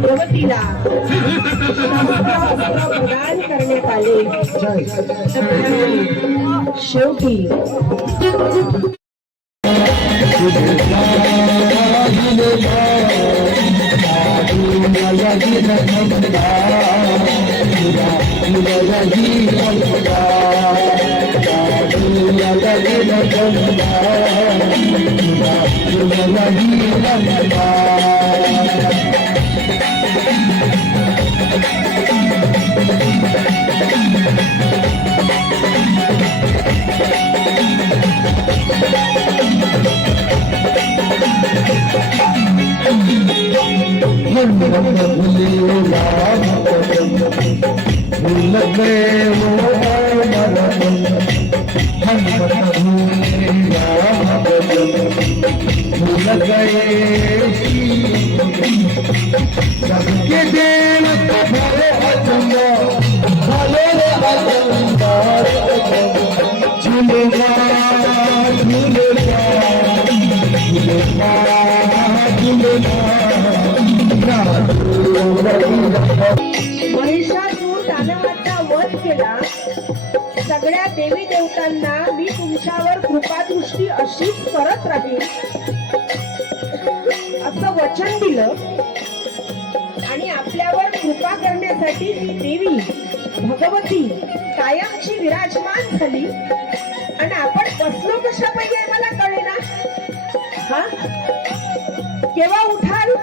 भगवतीला प्रदान करण्यात आले. शेवटी महिषासूर दानवाचा वध केला. सगळ्या देवी देवतांना मी तुमच्यावर कृपादृष्टी अशीच करत राहील असं वचन दिलं आणि आपल्यावर कृपा करण्यासाठी देवी भगवती कायमची विराजमान झाली. आणि आपण बसलो कशा पाहिजे मला कळेना. हा केव्हा उठाल?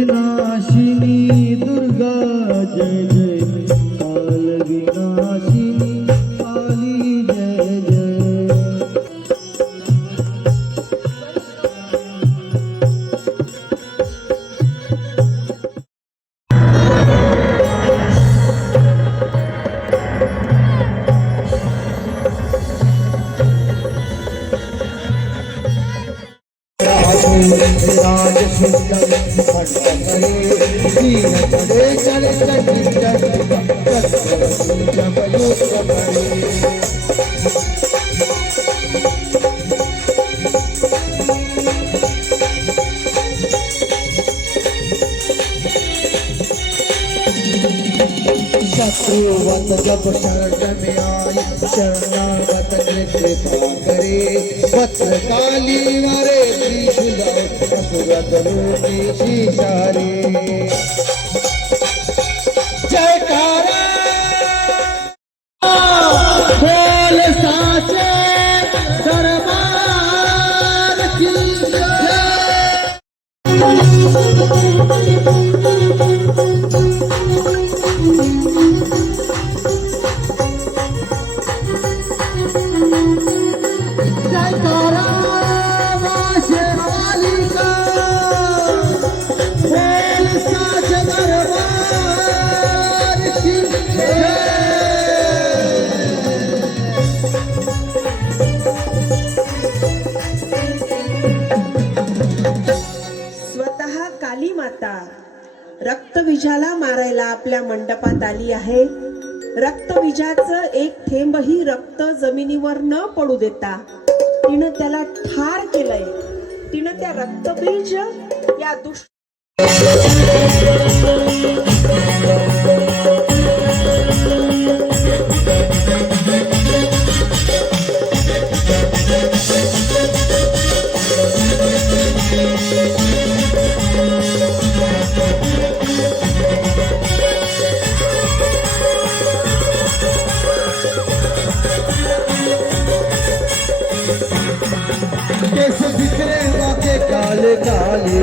गतिनाशिनी दुर्गा जय जय, काल विनाशिनी काली जय जय। राज सुंदर खंडरे दीन पड़े चले चले चले त्रिभुवन जब शरण में आई शरणागत कृपा करे भद्रकाली मारे त्रिशूल असुरत रूपी शीशारे जयकारा बोल साचे दरबार की जय। जयकारा शेरावाली का बोल साचे दरबार की जय। स्वतः काली माता रक्तबीजाला मारायला आपल्या मंडपात आली आहे. रक्तबीजाचं एक थेंबही रक्त जमिनीवर न पडू देता तिनं त्याला ठार केलंय. तिनं त्या रक्तबीज या दुष्ट केस बिखरे वाके काले काले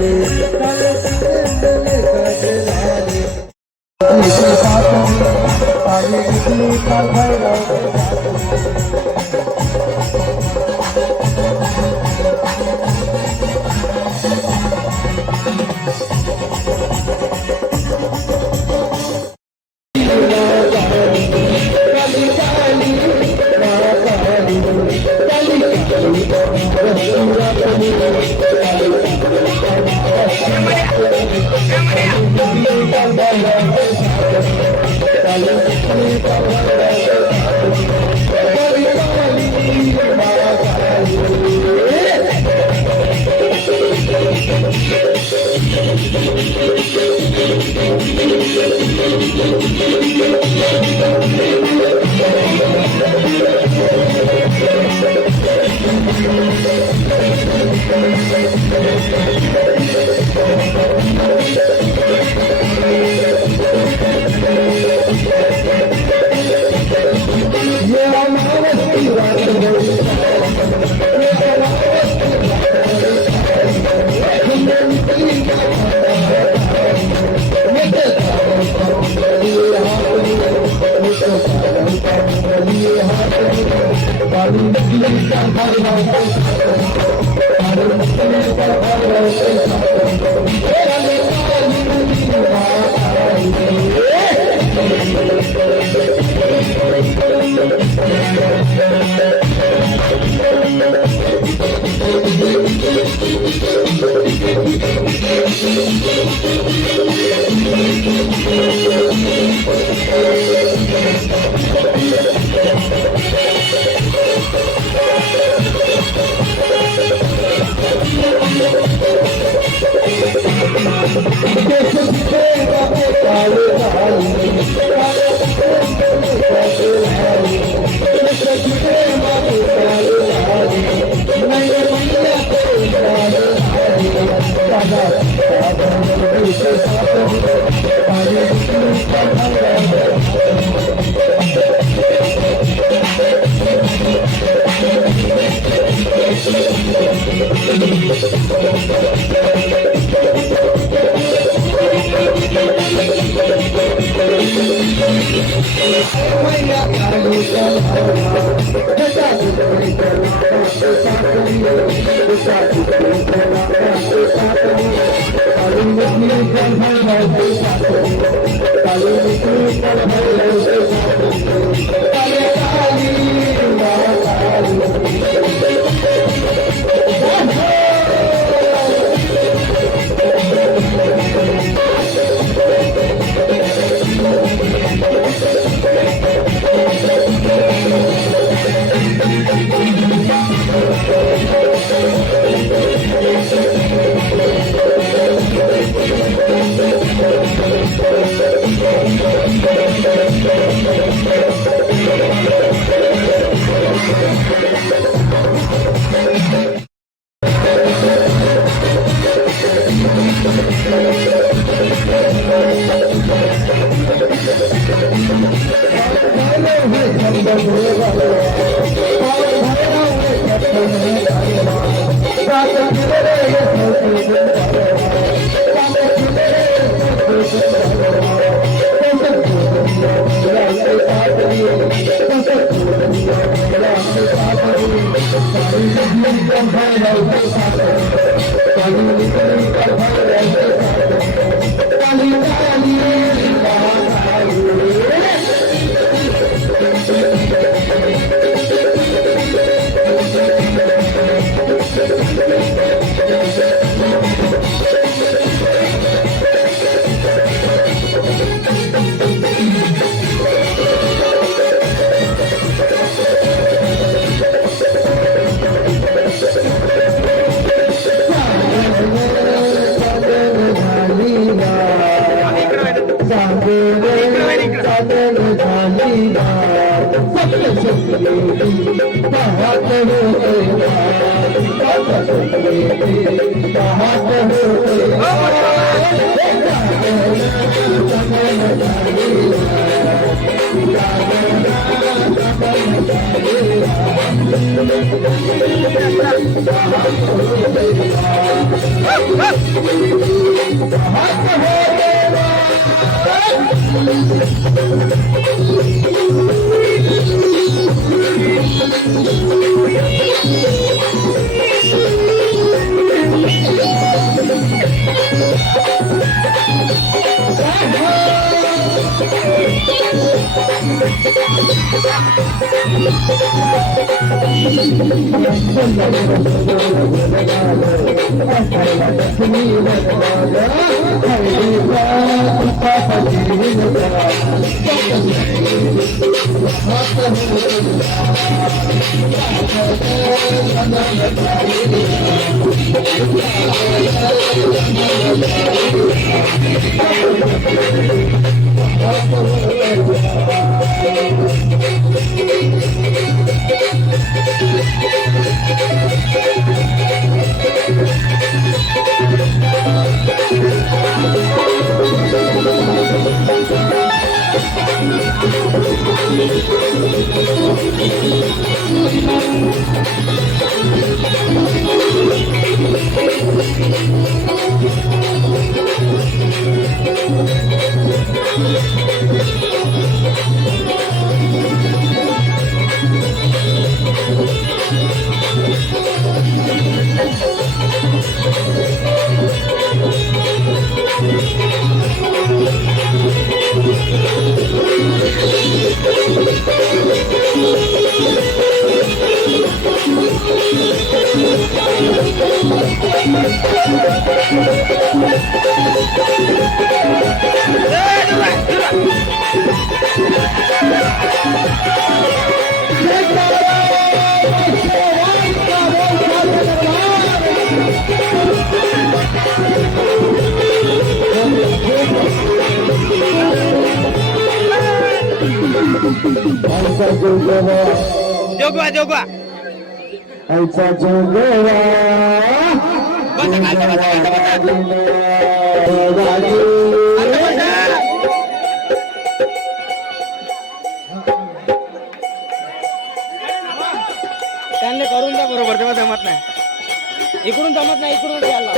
काले काले काले लाले इसी बात में आगे निकली का भैरव Thank you. जोगवा जोगवा आईचा जोगवा त्यांना करून द्या बरोबर, तेव्हा जमत नाही, इकडून जमत नाही, इकडून द्यायला.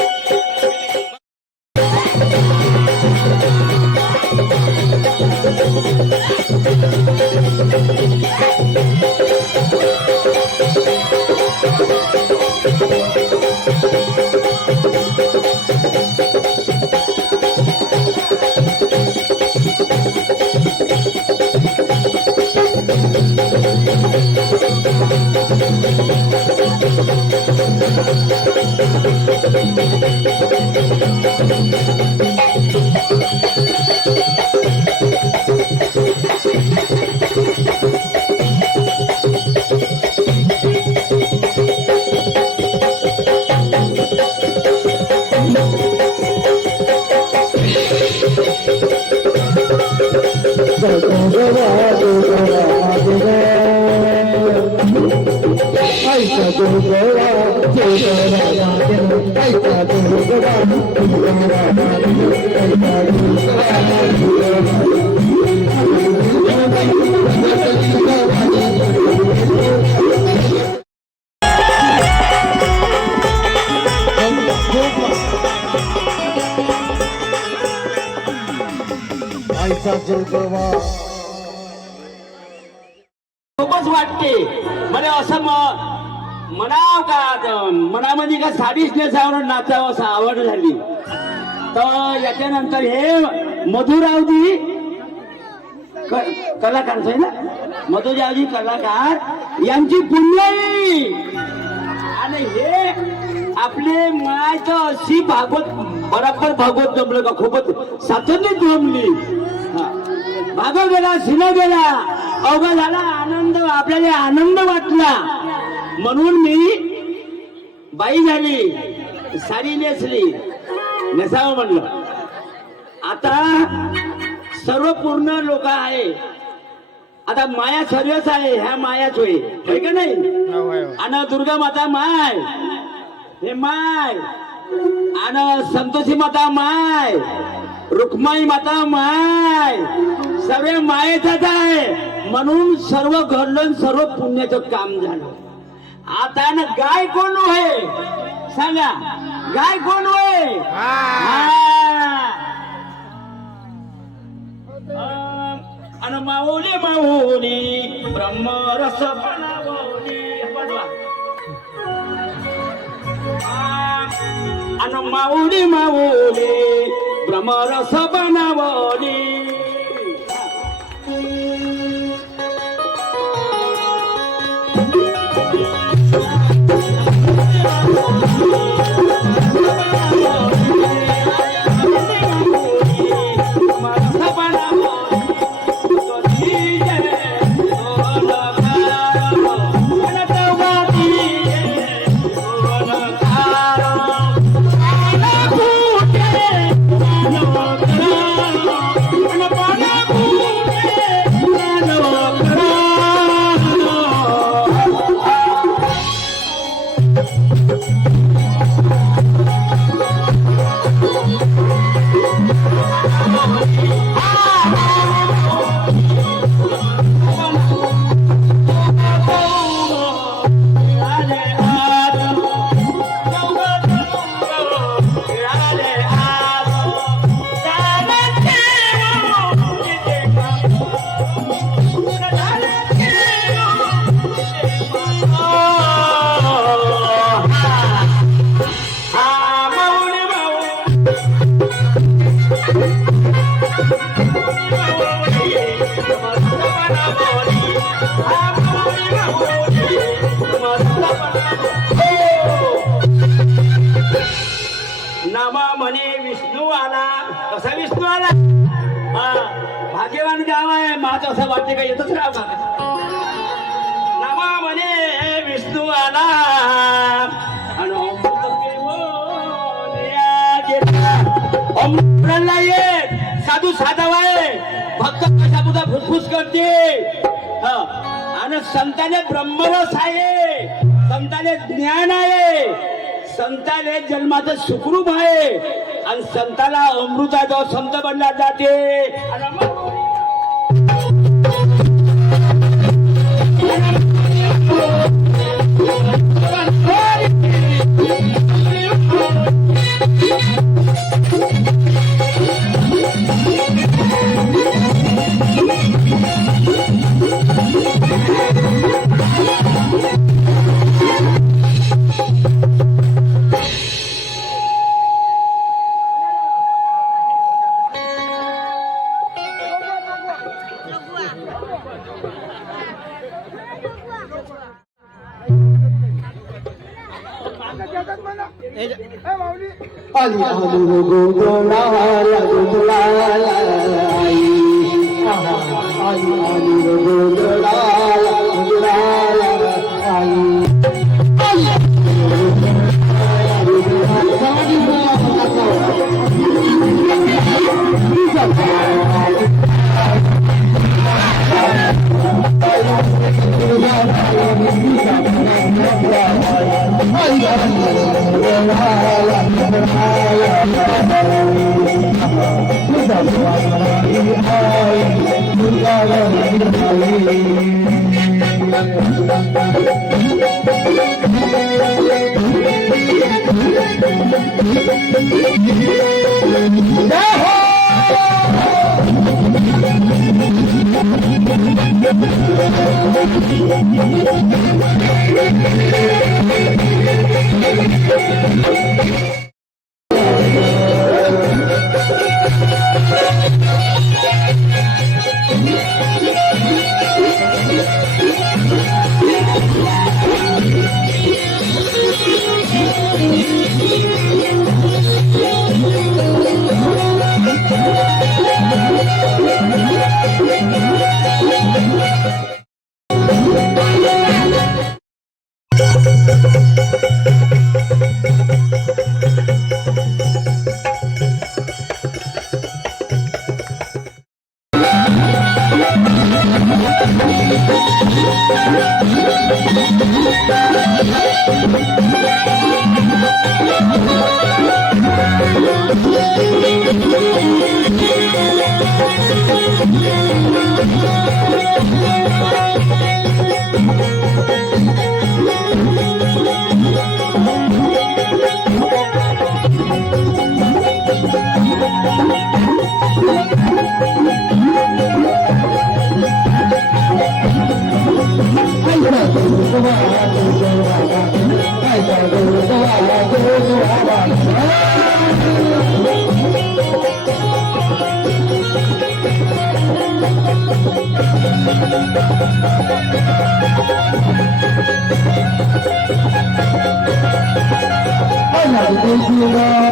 आईचा जोगवा खूपच वाटते मला असं म्हणाव का मनामध्ये का साडीच नेसावं नाचावं असं आवड झाली. तर याच्यानंतर हे मधुरावजी कलाकार आहे ना, मधुरावजी कलाकार यांची पुण्याई आणि हे आपले मायचं अशी भागवत बरोबर भागवत जमलं का खूपच सातत्य जमली. भागव गेला सिने गेला अवघा झाला आनंद आपल्याला आनंद वाटला म्हणून मी बाई झाली साडी नेसली नेसावं म्हणलं. आता सर्व पूर्ण लोक आहे आता माया सर्वच आहे ह्या मायाच होय का नाही. आणि दुर्गा माता माय हे माय आणि संतोषी माता माय रुक्माई माता माय सर्व मायेचाच आहे म्हणून सर्व घडलं सर्व पुण्याचं काम झालं. आता ना गाय कोण होय सांगा गाय कोण होय. आणि माऊली माऊली ब्रह्मरस बनावली आणि माऊली माऊली ब्रह्मरस बनावली. नामा म्हणे विष्णू आला कसा विष्णू आला. भाग्यवान गाव आहे माझं असं वाटते का येतच राव का. नामा म्हणे विष्णू आला आणि अमृतला येत साधू साधव आहे भक्त कशा बुधा फुसफुस करते. आणि संताने ब्रह्मरस आहे संताने ज्ञान आहे संताने जन्माचं सुखरूप आहे आणि संताला अमृताचा संत बनला जाते. आली आली गोगोला गोगोला आई आली आली गोगोला गोगोला आई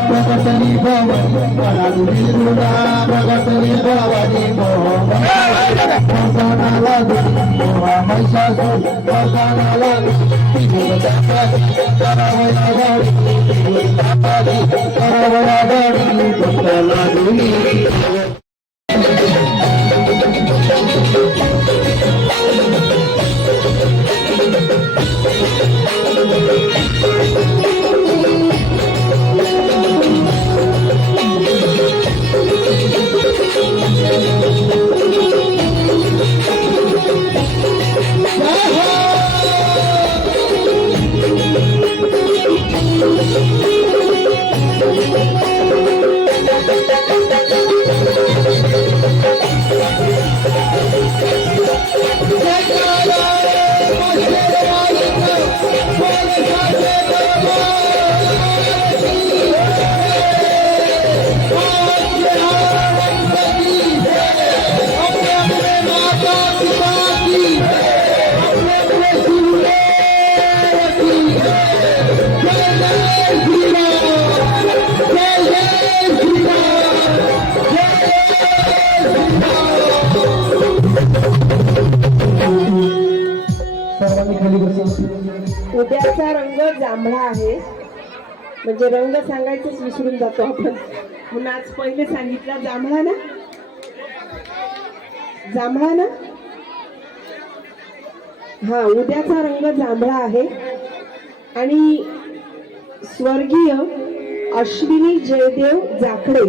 प्रकटनी भवानी प्रकटनी भवानी मोहनाला महिषासूर मोहनाला उद्याचा रंग जांभळा आहे, म्हणजे रंग सांगायचंच विसरून जातो आपण. म्हणून आज पहिले सांगितलं जांभळा ना, जांभळा ना. हा, उद्याचा रंग जांभळा आहे आणि स्वर्गीय अश्विनी जयदेव जाखडे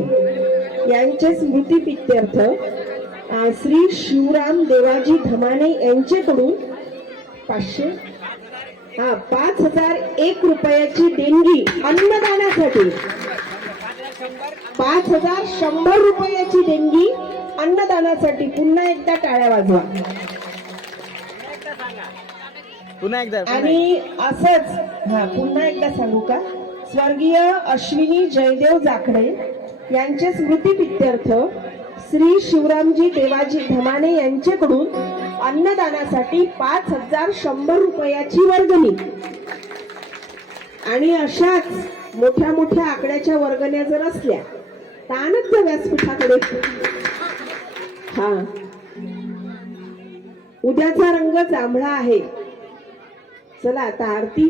यांचे स्मृतिप्रित्यर्थ श्री शिवराम देवाजी धमाने यांच्याकडून 5,001 रुपयाची देणगी अन्नदानासाठी, 5,100 रुपयाची देणगी अन्नदानासाठी. पुन्हा एकदा टाळ्या वाजवा. पुन्हा एकदा आणि असंच पुन्हा एकदा सांगू का, स्वर्गीय अश्विनी जयदेव जाखडे यांचे स्मृतिप्रित्यर्थ श्री शिवरामजी देवाजी धमाने यांच्याकडून अन्नदानासाठी 5,100 रुपयाची वर्गणी. आणि अशाच मोठ्या मोठ्या आकड्याच्या वर्गण्या जर असल्या तर आणत जा व्यासपीठाकडे. हा, उद्याचा रंग जांभळा आहे. चला आता आरती.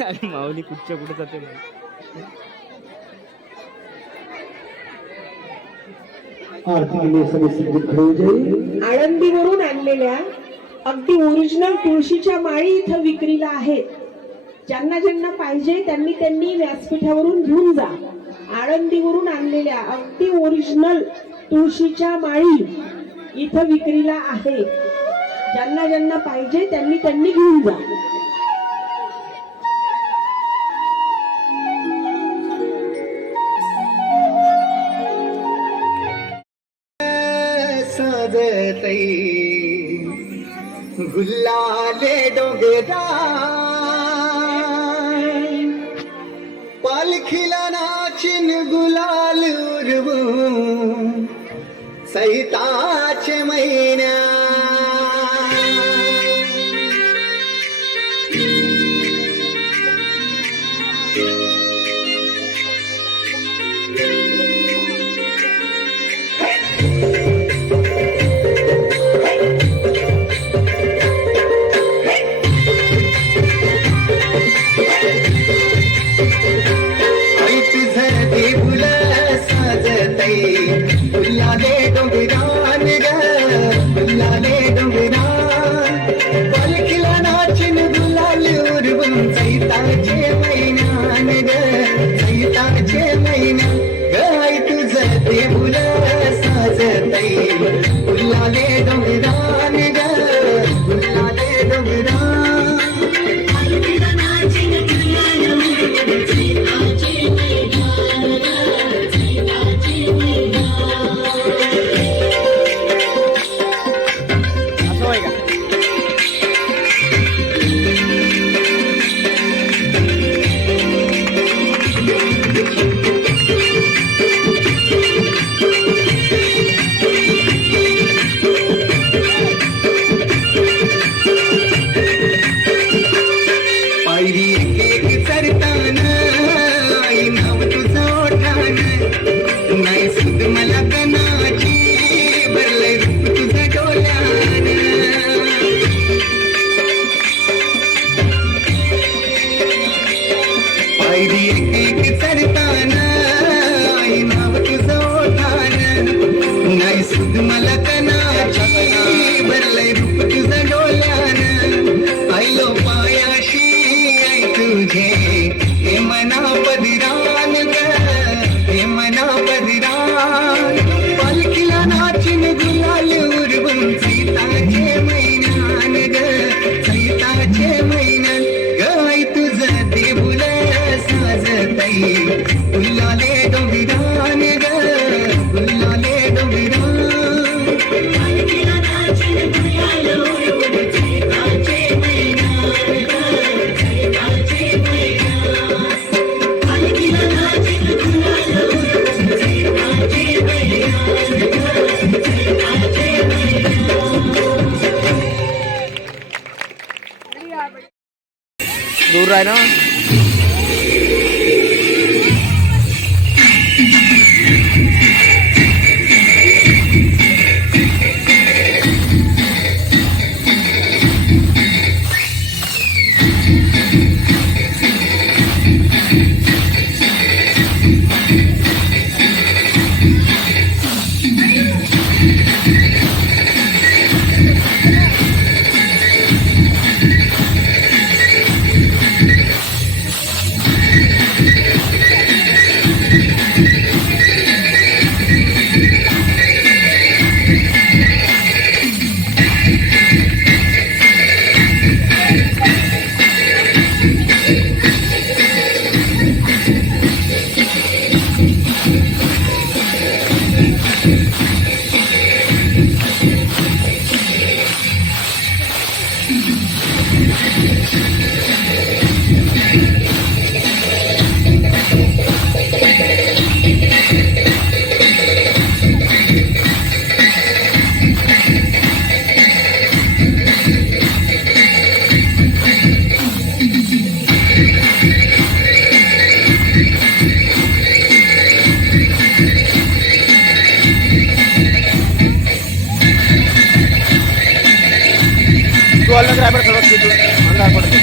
अरे माऊली कुठच्या कुठे जाते. आळंदीवरून आणलेल्या अगदी ओरिजिनल तुळशीच्या माळी इथं विक्रीला आहेत. ज्यांना ज्यांना पाहिजे त्यांनी त्यांनी व्यासपीठावरून घेऊन जा. आळंदीवरून आणलेल्या अगदी ओरिजिनल तुळशीच्या माळी इथं विक्रीला आहे. ज्यांना ज्यांना पाहिजे त्यांनी त्यांनी घेऊन जा. फुलाले डोंगरा पालखीला नाचिन गुलाल उरवून सैताचे महिन्या फुलाले डोंगरान ग फुलाले डोंगरान पालखीला नाचिन गुलाल उरवून सैताचे महिन्यान ग सैताचे महिन्या गाय तुझं ते फुल साजतई फुलाले डोंगरान ग फुलाले डोंगरान पालखीला नाचिन गुलाल उरवून सैताचे महिन्यान ग सैताचे महिन्या असं होय का? पायरी एक एक चरताना आई नाव तुझं ओठान नाही सुद मला कणाची भरलंय रूप तुझं डोल्यान पायरी एक एक चरताना आई नाव तुझं ओठान नाही सुद मला कणाची भरलंय रूप तुझं डोल्यान आईलो पायाशी आई तुझे हे मना पदिरान ग हे मना पदिरान पालखीला नाचिन गुलाल उरवून सैताचे महिन्यान ग सैताचे महिन्यान गाय तुझं ते फुल साजतई फुलाले डोंगरान ग फुलाले डोंगरान पालखीला नाचिन गुलाल उरवून सैताचे महिन्यान ग सैताचे महिन्यान पालखीला नाचिन गुलाल उरवून सैताचे महिन्यान ग सैताचे महिन्यान दूर आहे ना. तू अलग ड्रायव्हर थोडं अंधार पडतो.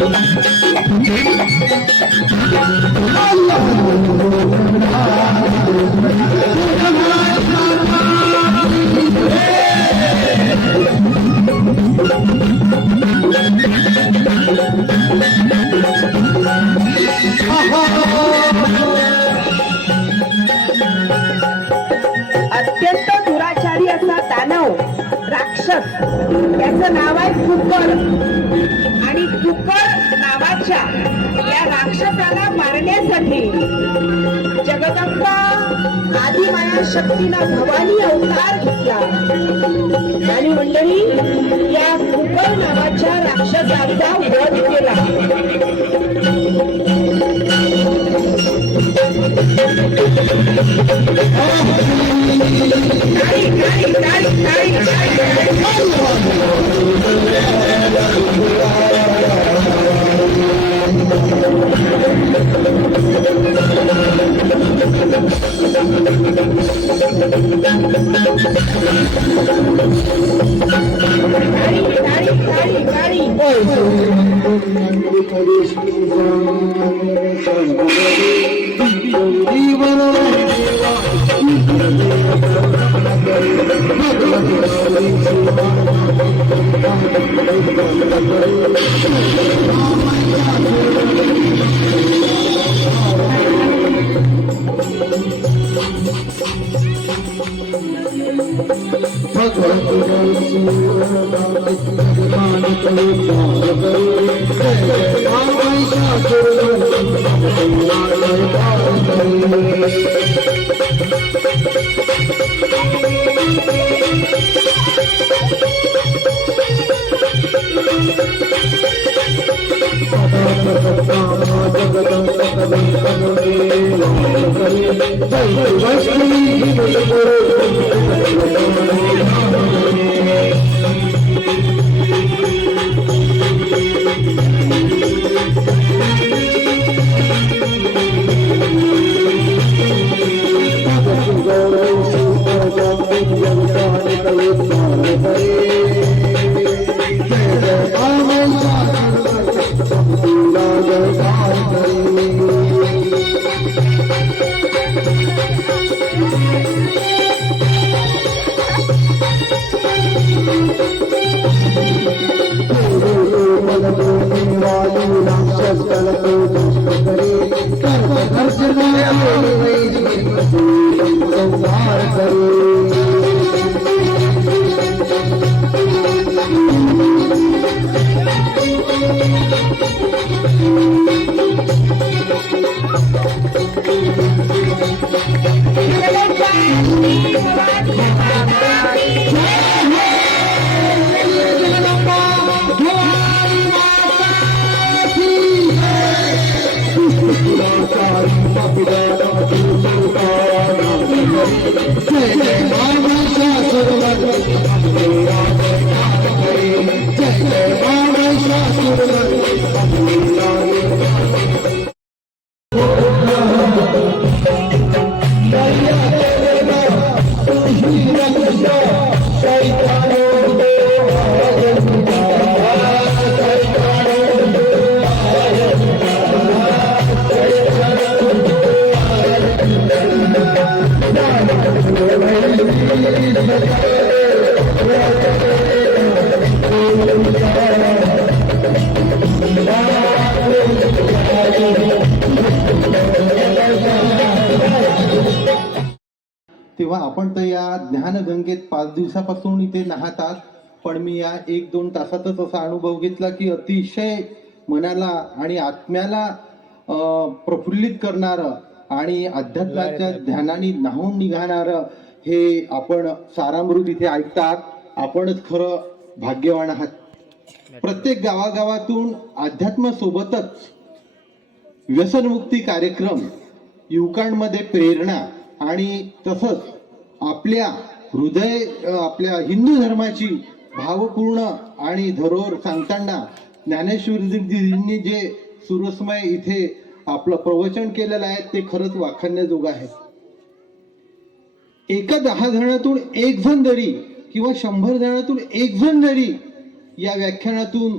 अत्यंत दुराचारी असा दानव राक्षस, त्याचं नाव आहे कुकर. आणि कुकर नावाच्या या राक्षसाला मारण्यासाठी जगदंबा आदिमाया शक्तीनं भवानी अवतार घेतला. आणि मंडळी, या कुकर नावाच्या राक्षसाचा वध केला. तेव्हा आपण तर या ज्ञानगंगेत 5 दिवसापासून इथे नाहतात, पण मी या 1-2 तासातच असा अनुभव घेतला की अतिशय मनाला आणि आत्म्याला प्रफुल्लित करणारं आणि अध्यात्माच्या ध्यानाने न्हावून निघाणारं हे आपण सारामृत इथे ऐकतात. आपणच खरं भाग्यवान आहात. प्रत्येक गावागावातून अध्यात्म सोबतच व्यसनमुक्ती कार्यक्रम, युवकांमध्ये प्रेरणा आणि तसंच आपल्या आपल्या हिंदू धर्माची भावपूर्ण आणि धरोहर सांगताना ज्ञानेश्वरीजींनी जे सुरसमय इथे आपलं प्रवचन केलेलं आहे ते खरंच वाखाणण्याजोगं आहे. एका 10 जणातून 1 जण जरी किंवा 100 जणातून 1 जण जरी या व्याख्यानातून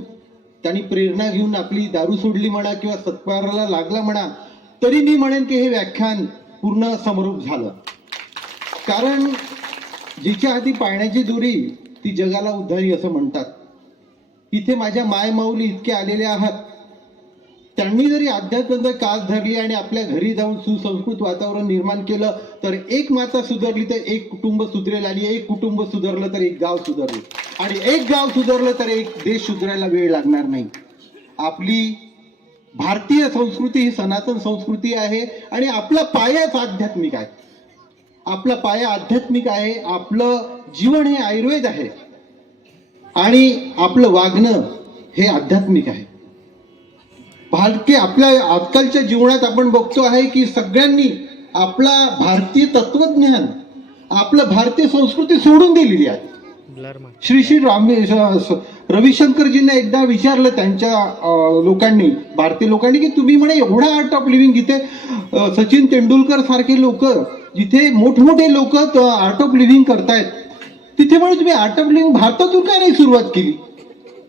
त्यांनी प्रेरणा घेऊन आपली दारू सोडली म्हणा किंवा सत्काराला लागला म्हणा, तरी मी म्हणेन की हे व्याख्यान पूर्ण समरूप झालं. कारण जिच्या हाती पाळण्याची दोरी ती जगाला उद्धारी असं म्हणतात. इथे माझ्या मायमाऊली इतके आलेले आहात, त्यांनी जरी अध्यात्माचा कास धरली आणि आपल्या घरी जाऊन सुसंस्कृत वातावरण निर्माण केलं तर एक माता सुधारली तर एक कुटुंब सुधरेल, आणि एक कुटुंब सुधारलं तर एक गाव सुधारेल, आणि एक गाव सुधारलं तर एक देश सुधारायला वेळ लागणार नाही. आपली भारतीय संस्कृती ही सनातन संस्कृती आहे आणि आपला पायाच आध्यात्मिक आहे. आपला पाया आध्यात्मिक आहे. आपलं जीवन हे आयुर्वेद आहे आणि आपलं वागणं हे आध्यात्मिक आहे. भारतीय आपल्या आजकालच्या जीवनात आपण बघतो आहे की सगळ्यांनी आपला भारतीय तत्वज्ञान, आपलं भारतीय संस्कृती सोडून दिलेली आहे. श्री श्री रविशंकरजींना एकदा विचारलं त्यांच्या लोकांनी, भारतीय लोकांनी, की तुम्ही म्हणे एवढा आर्ट ऑफ लिव्हिंग, जिथे सचिन तेंडुलकर सारखे लोक, जिथे मोठमोठे लोक आर्ट ऑफ लिव्हिंग करतायत, तिथे म्हणे तुम्ही आर्ट ऑफ लिव्हिंग भारतातून का नाही सुरुवात केली?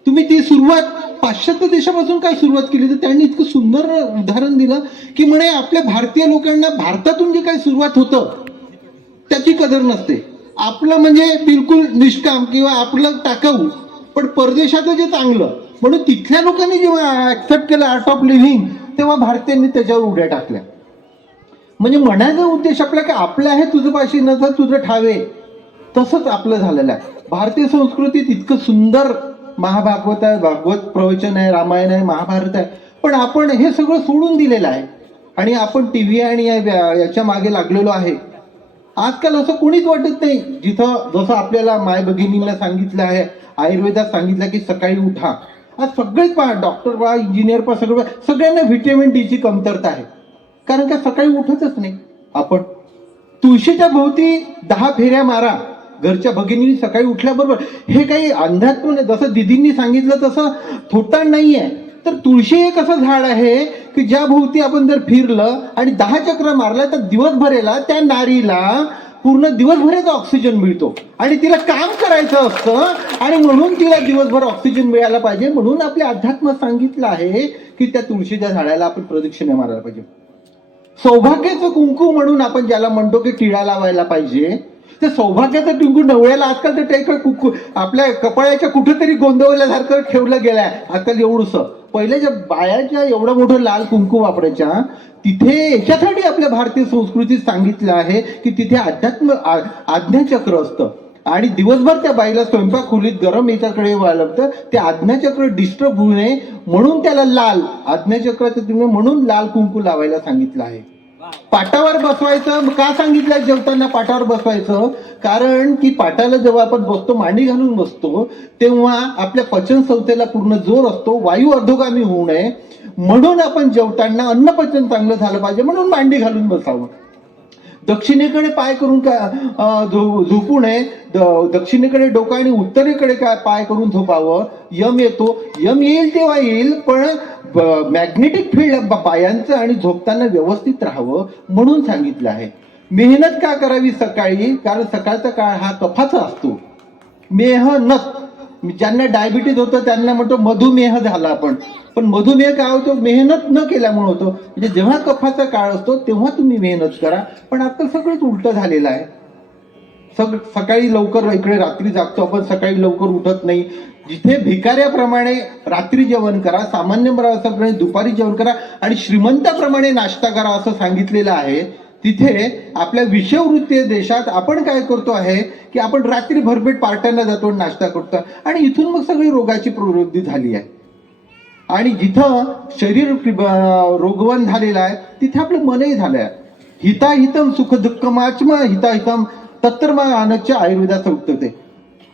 तुम्ही ती सुरुवात पाश्चात्य देशापासून काय सुरुवात केली? तर त्यांनी इतकं सुंदर उदाहरण दिलं की म्हणे आपल्या भारतीय लोकांना भारतातून जे काही सुरुवात होतं त्याची कदर नसते. आपलं म्हणजे बिलकुल निष्काम किंवा आपलं टाकाऊ, पण परदेशाचं जे चांगलं, म्हणून तिथल्या लोकांनी जेव्हा ऍक्सेप्ट केलं आर्ट ऑफ लिव्हिंग, तेव्हा भारतीयांनी त्याच्यावर उड्या टाकल्या. म्हणजे म्हणायचा उद्देश आपला की आपलं आहे तुझं पाशी नसं तुझं ठावे, तसंच आपलं झालेलं आहे. भारतीय संस्कृतीत इतकं सुंदर महाभागवत आहे, भागवत प्रवचन आहे, रामायण आहे, महाभारत आहे, पण आपण हे सगळं सोडून दिलेलं आहे आणि आपण टीव्ही आणि याच्या मागे लागलेलो आहे. आजकाल असं कोणीच वाटत नाही, जिथं जसं आपल्याला माय भगिनींना सांगितलं आहे, आयुर्वेदात सांगितलं की सकाळी उठा. आज सगळेच पहा, डॉक्टर पहा, इंजिनियर पहा, सगळ्यांना व्हिटॅमिन डीची कमतरता आहे. कारण का सकाळी उठतच नाही. आपण तुळशीच्या भोवती 10 फेऱ्या मारा घरच्या भगिनींनी सकाळी उठल्याबरोबर. हे काही अंधात्म नाही, जसं दिदींनी सांगितलं तसं थोटाण नाही आहे. तर तुळशी एक असं झाड आहे की ज्या भोवती आपण जर फिरलं आणि 10 चक्र मारला तर दिवसभरेला त्या नारीला पूर्ण दिवसभराचा ऑक्सिजन मिळतो आणि तिला काम करायचं असतं आणि म्हणून तिला दिवसभर ऑक्सिजन मिळायला पाहिजे. म्हणून आपल्या अध्यात्मात सांगितलं आहे की त्या तुळशीच्या झाडाला आपण प्रदक्षिणा मारायला पाहिजे. सौभाग्याचं कुंकू म्हणून आपण ज्याला म्हणतो की टिळा लावायला पाहिजे, ते सौभाग्याचं कुंकू नवळ्याला आजकाल तर ते कुंकू आपल्या कपाळाच्या कुठेतरी गोंदवल्यासारखं ठेवलं गेलंय आजकाल एवढंसं. पहिल्याच्या बायाच्या एवढं मोठं लाल कुंकू वापरायच्या, तिथे याच्यासाठी आपल्या भारतीय संस्कृतीत सांगितलं आहे की तिथे आज्ञाचक्र असतं आणि दिवसभर त्या बाईला स्वयंपाक खोलीत गरम याच्याकडे व्हायला लागतं. ते आज्ञाचक्र डिस्टर्ब होऊ नये म्हणून त्याला लाल आज्ञाचक्राचं म्हणून लाल कुंकू लावायला सांगितलं आहे. पाटावर बसवायचं का सांगितलं? जेवताना पाटावर बसवायचं कारण की पाटाला जेव्हा आपण बसतो, मांडी घालून बसतो, तेव्हा आपल्या पचन संस्थेला पूर्ण जोर असतो, वायू अधोगामी होऊ नये म्हणून आपण जेवताना अन्नपचन चांगलं झालं पाहिजे म्हणून मांडी घालून बसावं. दक्षिणेकडे पाय करून झोपू नये, दक्षिणेकडे डोकं आणि उत्तरेकडे पाय करून झोपावं. यम येतो, यम येईल तेव्हा येईल, पण मॅग्नेटिक फील्ड पायांचं आणि झोपताना व्यवस्थित राहावं म्हणून सांगितलं आहे. मेहनत का करावी सकाळी? कारण सकाळचा काळ हा कफाचा असतो. मेहनत, ज्यांना डायबिटीज होतं त्यांना म्हणतो मधुमेह झाला आपण, पण मधुमेह काय होतो? मेहनत न केल्यामुळे होतो. म्हणजे जेव्हा कफाचा काळ असतो तेव्हा तुम्ही मेहनत करा. पण आता सगळंच उलट झालेलं आहे. सकाळी लवकर इकडे रात्री जागतो आपण, सकाळी लवकर उठत नाही. जिथे भिकाऱ्याप्रमाणे रात्री जेवण करा, सामान्य माणसाप्रमाणे दुपारी जेवण करा आणि श्रीमंताप्रमाणे नाश्ता करा असं सांगितलेलं आहे. तिथे आपल्या विषववृत्तीय देशात आपण काय करतो आहे की आपण रात्री भरपेट पार्ट्यांना जातो, नाश्ता करतो आणि इथून मग सगळी रोगाची प्रवृत्ती झाली आहे. आणि जिथं शरीर रोगवान झालेलं आहे तिथे आपलं मनही झालं आहे. हिताहितम सुख दुःखमाचम हिताहितम तत्रमा आयुर्वेदाचं उत्तर ते.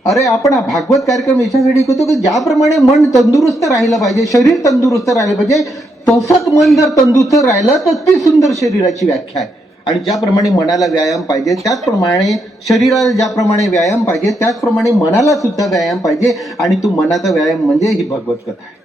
अरे आपण भागवत कार्यक्रम याच्यासाठी करतो की ज्याप्रमाणे मन तंदुरुस्त राहिलं पाहिजे, शरीर तंदुरुस्त राहिलं पाहिजे, तसंच मन जर तंदुरुस्त राहिलं तर ती सुंदर शरीराची व्याख्या आहे. आणि ज्याप्रमाणे मनाला व्यायाम पाहिजे त्याचप्रमाणे शरीराला ज्याप्रमाणे व्यायाम पाहिजे त्याचप्रमाणे मनाला सुद्धा व्यायाम पाहिजे आणि तो मनाचा व्यायाम म्हणजे ही भगवत कथा आहे.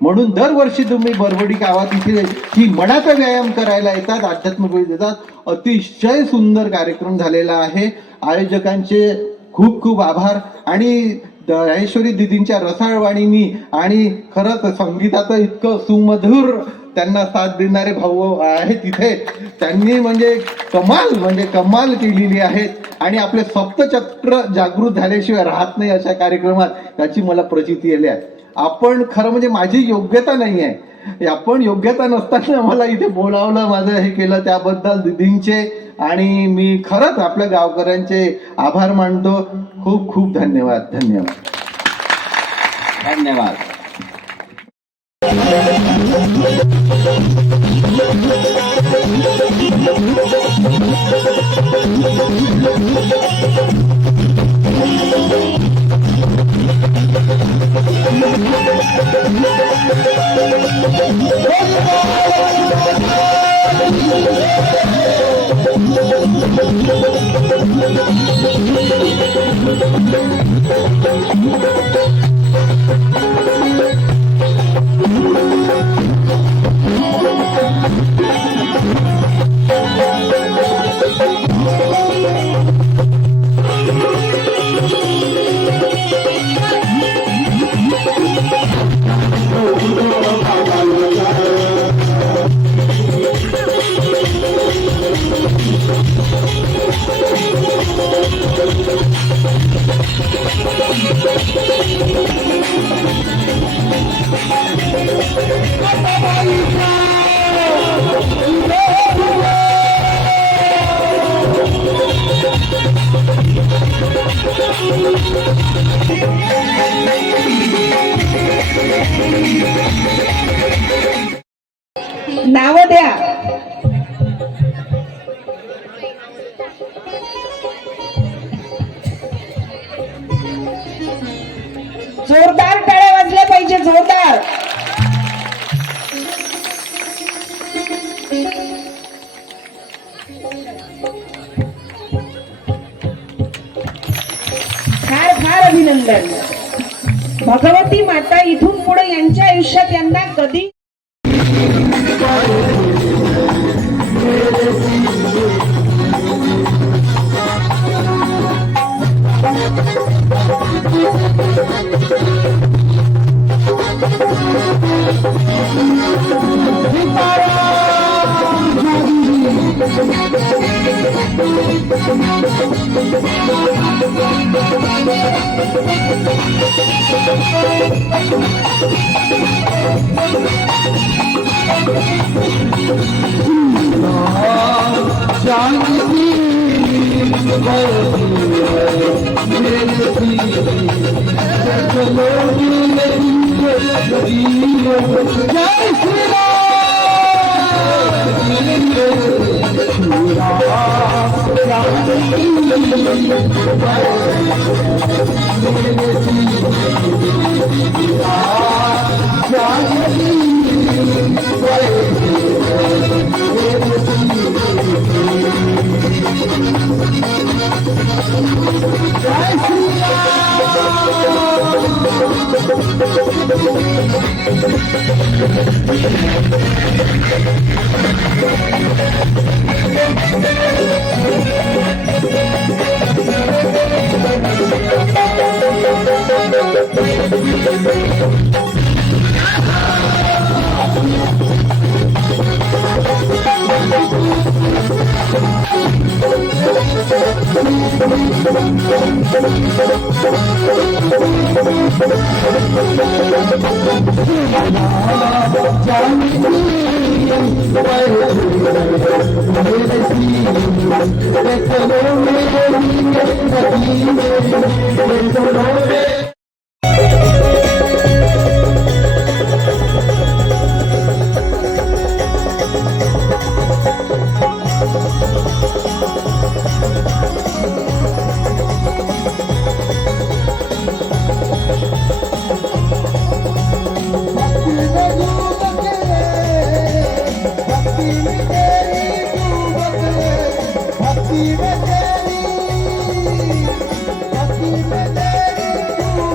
म्हणून दरवर्षी तुम्ही बरवडी गावात इथे ही मनाचा व्यायाम करायला येतात, अध्यात्मिक येतात. अतिशय सुंदर कार्यक्रम झालेला आहे. आयोजकांचे खूप खूप आभार आणि दहेश्वरी दिदींच्या रसाळवाणीनी आणि खरंच संगीताचं इतकं सुमधुर त्यांना साथ देणारे भाऊ आहेत तिथे. त्यांनी म्हणजे कमाल केलेली आहे आणि आपले सप्तचक्र जागृत झाल्याशिवाय राहत नाही अशा कार्यक्रमात, त्याची मला प्रचिती आली आहे. आपण खरं म्हणजे माझी योग्यता नाही आहे, आपण योग्यता नसताना मला इथे बोलावलं, माझं हे केलं, त्याबद्दल दिदींचे आणि मी खरंच आपल्या गावकऱ्यांचे आभार मानतो. खूप खूप धन्यवाद. धन्यवाद. धन्यवाद. नाव द्या. जोरदार टाळ्या वाजल्या पाहिजे, जोरदार. फार फार अभिनंदन. भगवती माता इथून पुढे यांच्या आयुष्यात यांना कधी भक्ति में तेरी